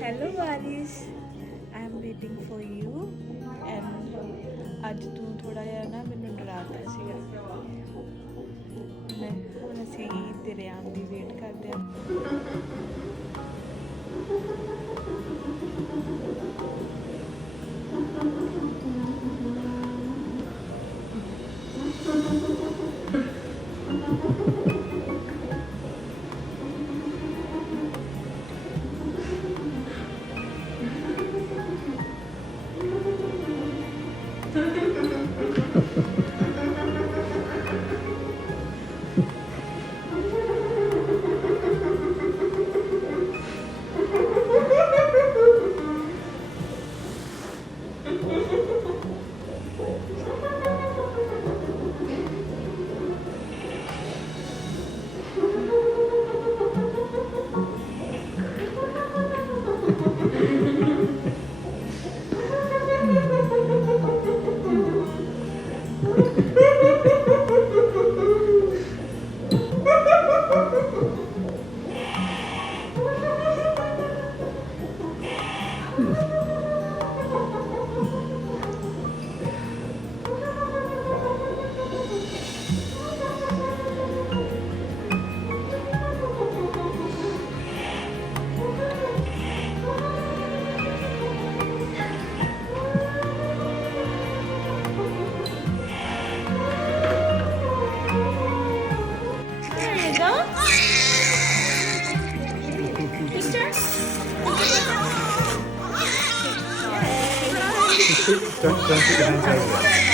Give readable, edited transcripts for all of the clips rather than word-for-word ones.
Hello waris, I am waiting for you and ਅੱਜ ਤੂੰ ਥੋੜਾ ਜਿਹਾ ਨਾ ਮੈਨੂੰ ਡਰਾਤਾ ਸੀਗਾ ਮੈਂ ਹੁਣ ਅਸੀਂ ਤੇਰੇ ਆਉਣ ਦੀ ਵੇਟ ਕਰਦੇ ਹਾਂ Don't put your hands over there.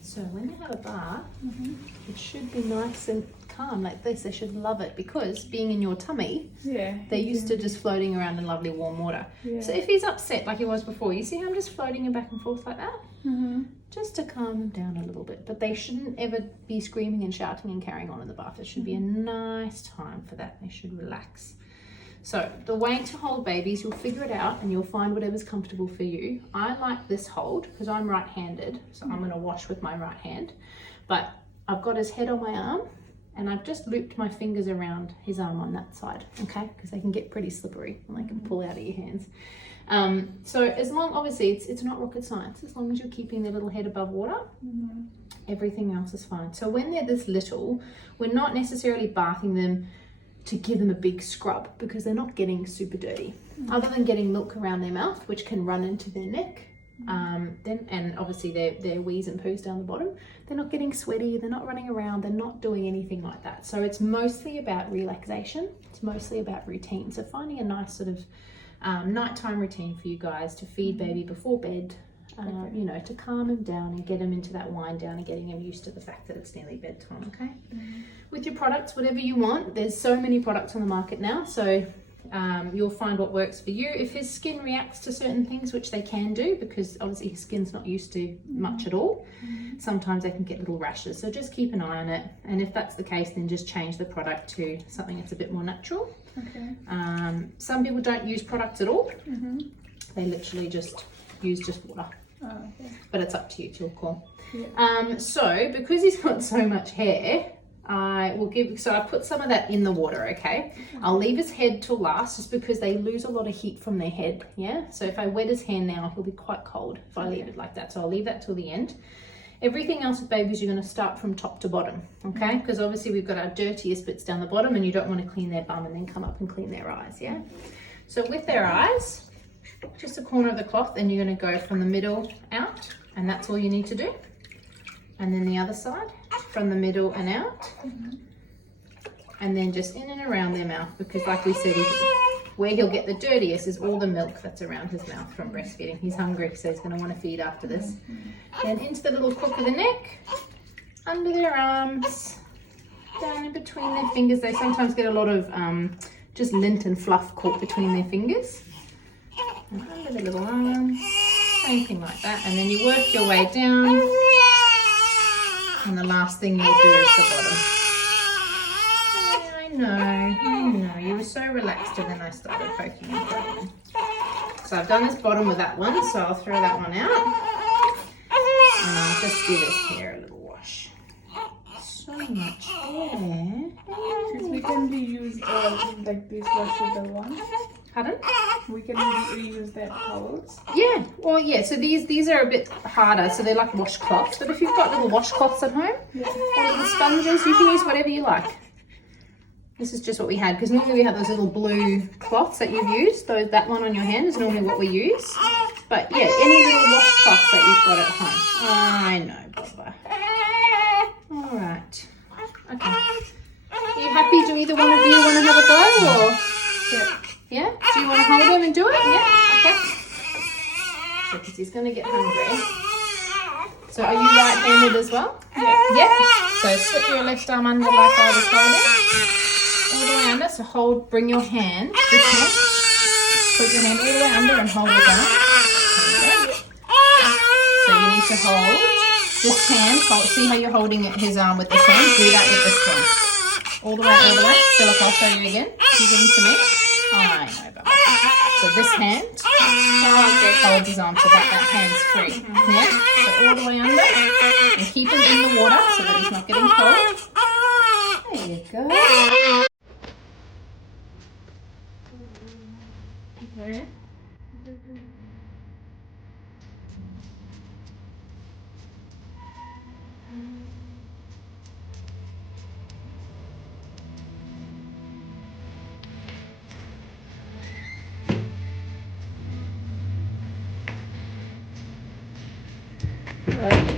So when they have a bath, it should be nice and calm like this. They should love it because being in your tummy, they're used to just floating around in lovely warm water. So if he's upset like he was before, you see how I'm just floating him back and forth like that? Just to calm him down a little bit. But they shouldn't ever be screaming and shouting and carrying on in the bath. It should be a nice time for that. They should relax. So the way to hold babies, you'll figure it out and you'll find whatever's comfortable for you. I like this hold because I'm right-handed, so I'm going to wash with my right hand. But I've got his head on my arm and I've just looped my fingers around his arm on that side, okay? Because they can get pretty slippery and they can pull out of your hands. So as long, obviously it's not rocket science, as long as you're keeping their little head above water, everything else is fine. So when they're this little, we're not necessarily bathing them to give them a big scrub because they're not getting super dirty. Other than getting milk around their mouth, which can run into their neck, and obviously their wheeze and poos down the bottom, they're not getting sweaty, they're not running around, they're not doing anything like that. So it's mostly about relaxation, it's mostly about routine. So finding a nice sort of nighttime routine for you guys to feed baby before bed, you know, to calm him down and get him into that wind down and getting him used to the fact that it's nearly bedtime, okay? With your products, whatever you want, there's so many products on the market now, so you'll find what works for you. If his skin reacts to certain things, which they can do because obviously his skin's not used to much at all, sometimes they can get little rashes, so just keep an eye on it, and if that's the case then just change the product to something that's a bit more natural. Some people don't use products at all, they literally just use just water. But it's up to you, it's your call. So because he's got so much hair, I put some of that in the water, okay? I'll leave his head till last just because they lose a lot of heat from their head, yeah? So if I wet his hair now, he'll be quite cold if I leave it like that. So I'll leave that till the end. Everything else with babies, you're going to start from top to bottom, okay? Because obviously we've got our dirtiest bits down the bottom and you don't want to clean their bum and then come up and clean their eyes, yeah? So with their eyes, just a corner of the cloth, and you're going to go from the middle out, and that's all you need to do. And then the other side, from the middle and out, and then just in and around their mouth, because like we said, where he'll get the dirtiest is all the milk that's around his mouth from breastfeeding. He's hungry, so he's going to want to feed after this. Then into the little crook of the neck, under their arms, down in between their fingers. They sometimes get a lot of just lint and fluff caught between their fingers. And under the little arms, same thing like that. And then you work your way down. And the last thing you'll do is the bottom. I know. You were so relaxed and then I started poking and poking. So I've done this bottom with that one, so I'll throw that one out. And I'll just give his hair a little wash. So much hair. Since we can reuse like this washable one. Pardon? We can reuse that towels. Yeah, well, yeah, so these are a bit harder, so they're like washcloths. But if you've got little washcloths at home, or little sponges, you can use whatever you like. This is just what we had, because normally we have those little blue cloths that you've used. That one on your hand is normally what we use. But yeah, any little washcloths that you've got at home. I know, Bubba. All right. Okay. Are you happy? Do either one of you want to have a go, or? Yeah. Yeah? Do you want to hold him and do it? Yeah? Okay. So, because he's going to get hungry. So, are you right-handed as well? Yeah. So, slip your left arm under like I was holding. All the way under. So, bring your hand, this hand. Put your hand all the way under and hold it down. There you go. So, you need to hold this hand. See how you're holding his arm with this hand? Do that with this one. All the way. Philip, I'll show you again. You give him to me. I know, Bubba. So this hand holds his arm so that hand's free. Yeah? So all the way under and keep him in the water so that he's not getting cold. There you go. Okay.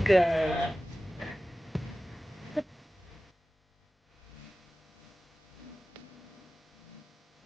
Good.